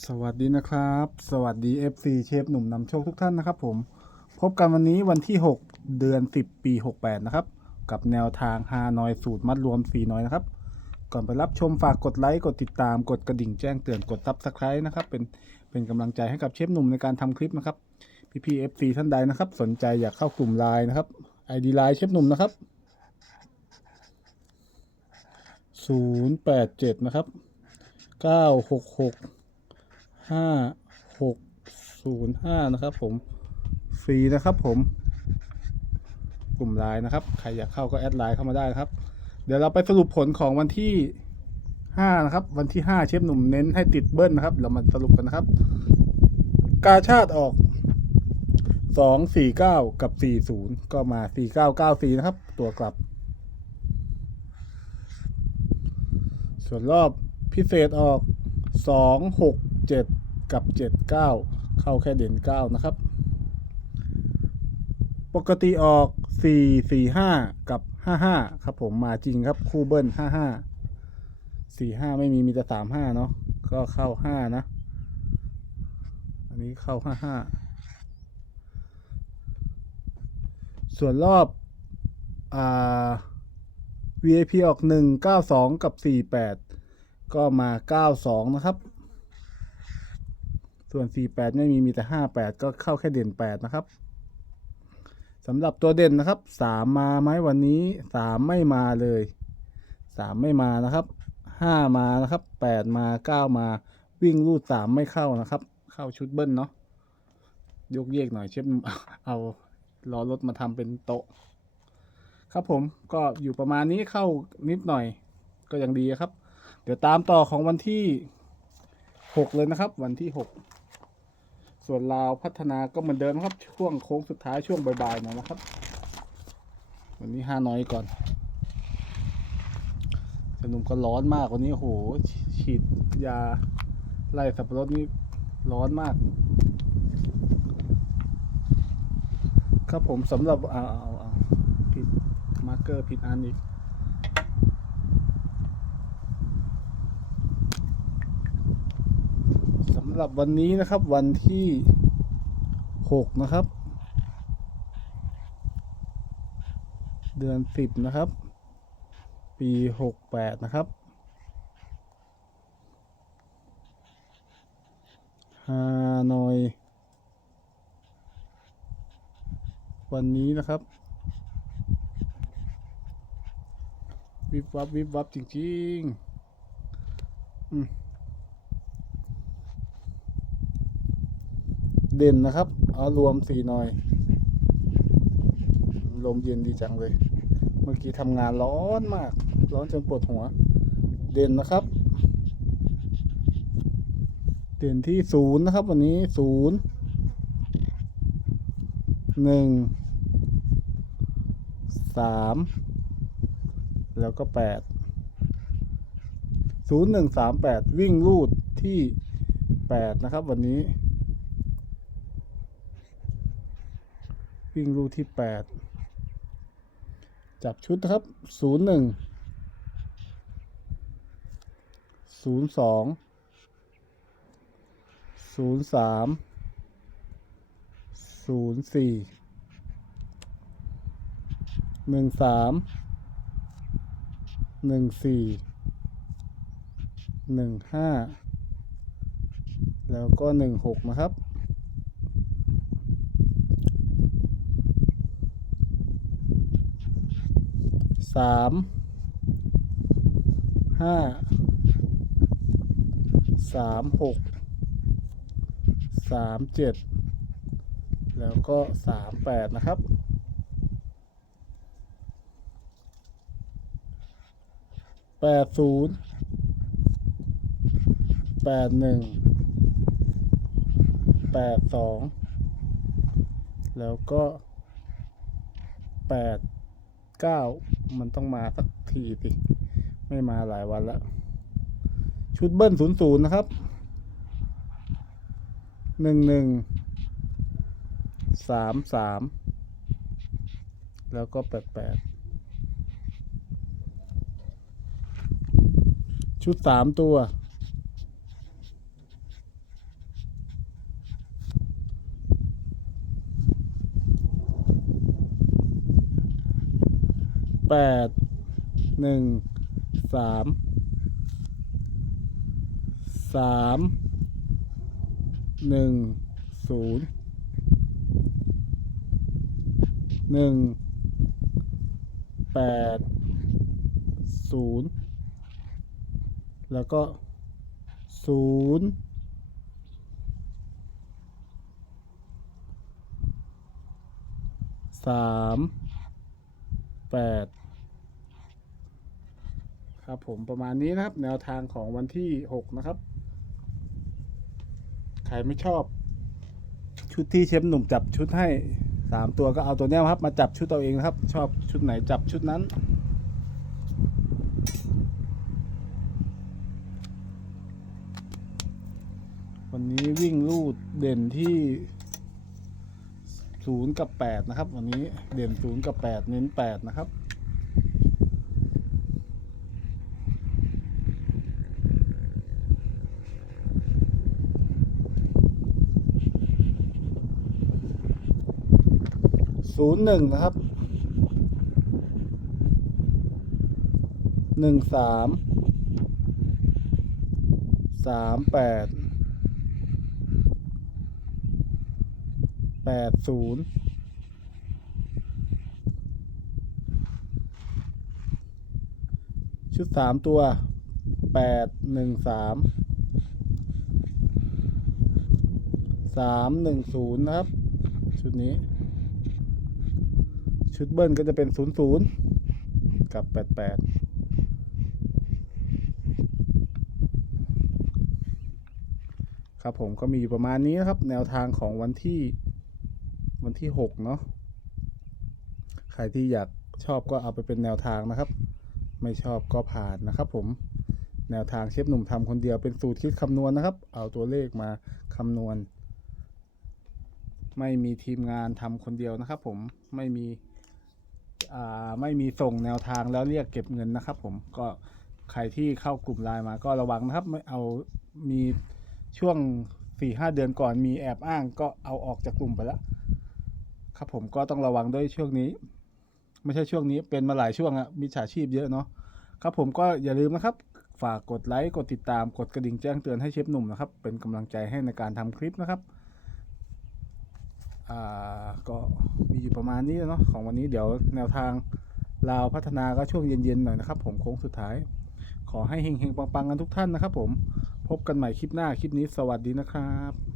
สวัสดีนะครับ สวัสดี FC เชฟหนุ่มนำโชคทุกท่านนะครับ ผม พบกันวันนี้วันที่ 6 เดือน 10 ปี 68 นะครับ กับแนวทางฮานอยสูตรมัดรวม4น้อยนะครับ ก่อนไปรับชมฝากกดไลค์กดติดตามกดกระดิ่งแจ้งเตือนกดซับสไครต์นะครับ เป็นเป็นกำลังใจให้กับเชฟหนุ่มในการทำคลิปนะครับ พี่พีเอฟซีท่านใดนะครับ สนใจอยากเข้ากลุ่มไลน์นะครับ ID ไลน์เชฟหนุ่มนะครับ087นะครับ966 ห้าหกศูนย์ห้านะครับผมฟรีนะครับผม กลุ่มไลน์นะครับ ใครอยากเข้าก็แอดไลน์เข้ามาได้นะครับ เดี๋ยวเราไปสรุปผลของวันที่ห้านะครับ วันที่ห้าเชฟหนุ่มเน้นให้ติดเบิ้ลนะครับ เรามาสรุปกันนะครับ กาชาติออกสองสี่เก้ากับสี่ศูนย์ก็มาสี่เก้าเก้าสี่นะครับ ตัวกลับ ส่วนรอบพิเศษออกสองหก เจ็ดกับเจ็ดเก้าเข้าแค่เด่นเก้านะครับ ปกติออกสี่สี่ห้ากับห้าห้าครับผมมาจริงครับ คู่เบิ้ลห้าห้าสี่ห้าไม่มีมีแต่สามห้าเนาะก็เข้าห้านะ อันนี้เข้าห้าห้าส่วนรอบอ่า VIP ออกหนึ่งเก้าสองกับสี่แปดก็มาเก้าสองนะครับ ส่วนสี่แปดไม่มีมีแต่ห้าแปดก็เข้าแค่เด่นแปดนะครับสำหรับตัวเด่นนะครับสามาไหมวันนี้สามไม่มาเลยสามไม่มานะครับห้ามานะครับแปดมาเก้ามาวิ่งรูดสามไม่เข้านะครับ เข้าชุดเบิ้ลเนาะยกเยกหน่อยเช่นเอาล้อรถมาทำเป็นโต๊ะ ครับผมก็อยู่ประมาณนี้เข้านิดหน่อยก็ยังดีครับ เดี๋ยวตามต่อของวันที่หกเลยนะครับ วันที่หก ส่วนลาวพัฒนาก็เหมือนเดิมครับ ช่วงโค้งสุดท้ายช่วงบ่ายๆหน่อยนะครับ วันนี้ห้าน้อยก่อนสนุมก็ร้อนมากวันนี้โหฉีดยาไล่สับปะรดนี่ร้อนมาก ครับผมสำหรับเอาเอาเอาผิดมาร์กเกอร์ผิดอันอีกำหรับวันนี้นะครับวันที่หกนะครับ เดือนสิบนะครับ ปีหกแปดนะครับฮานอย วันนี้นะครับ วิบวับวิบวับจริง ๆ อืม เด่นนะครับ เอารวมสี่หน่อย ลมเย็นดีจังเลย เมื่อกี้ทำงานร้อนมาก ร้อนจนปวดหัว เด่นนะครับ เด่นที่ศูนย์นะครับ วันนี้ศูนย์หนึ่งสามแล้วก็แปดศูนย์หนึ่งสามแปดวิ่งลูดที่แปดนะครับ วันนี้ วิ่งลูดที่แปดจับชุดนะครับศูนย์หนึ่งศูนย์สองศูนย์สามศูนย์สี่หนึ่งสามหนึ่งสี่หนึ่งห้าแล้วก็หนึ่งหกนะครับ สามห้าสามหกสามเจ็ดแล้วก็สามแปดนะครับ แปดศูนย์แปดหนึ่งแปดสองแล้วก็แปดเก้า มันต้องมาสักทีสิไม่มาหลายวันแล้ว ชุดเบิ้ลศูนย์ศูนย์นะครับหนึ่งหนึ่งสามสามแล้วก็แปดแปดชุดสามตัว แปดหนึ่งสามสามหนึ่งศูนย์หนึ่งแปดศูนย์แล้วก็ศูนย์สามแปด ครับผมประมาณนี้นะครับ แนวทางของวันที่หกนะครับ ใครไม่ชอบ ชุดที่เชฟหนุ่มจับชุดให้สามตัวก็เอาตัวเนี้ยครับ มาจับชุดเอาเองนะครับ ชอบชุดไหนจับชุดนั้นวันนี้วิ่งลูดเด่นที่ศูนย์กับแปดนะครับ วันนี้เด่นศูนย์กับแปดเน้นแปดนะครับ ศูนย์หนึ่งนะครับหนึ่งสามสามแปดแปดศูนย์ชุดสามตัวแปดหนึ่งสามสามหนึ่งศูนย์นะครับ ชุดนี้ ชุดเบิ้ลก็จะเป็นศูนย์กับแปดแปดครับผมก็มีอยู่ประมาณนี้นะครับ แนวทางของวันที่วันที่หกเนาะใครที่อยากชอบก็เอาไปเป็นแนวทางนะครับ ไม่ชอบก็ผ่านนะครับ ผมแนวทางเชฟหนุ่มทำคนเดียวเป็นสูตรคิดคำนวณนะครับ เอาตัวเลขมาคำนวณ ไม่มีทีมงานทำคนเดียวนะครับ ผมไม่มี ไม่มีส่งแนวทางแล้วเรียกเก็บเงินนะครับ ผมก็ใครที่เข้ากลุ่มไลน์มาก็ระวังนะครับไม่เอามีช่วงสี่ห้าเดือนก่อนมีแอบอ้างก็เอาออกจากกลุ่มไปแล้วครับผมก็ต้องระวังด้วยช่วงนี้ ไม่ใช่ช่วงนี้เป็นมาหลายช่วงอะมิจฉาชีพเยอะเนาะครับผมก็อย่าลืมนะครับ ฝากกดไลค์กดติดตามกดกระดิ่งแจ้งเตือนให้เชฟหนุ่มนะครับ เป็นกำลังใจให้ในการทำคลิปนะครับ ก็มีอยู่ประมาณนี้เนาะของวันนี้เดี๋ยวแนวทางลาวพัฒนาก็ช่วงเย็นๆหน่อยนะครับ ผมโค้งสุดท้าย ขอให้เฮงๆปังๆกันทุกท่านนะครับ ผมพบกันใหม่คลิปหน้าคลิปนี้สวัสดีนะครับ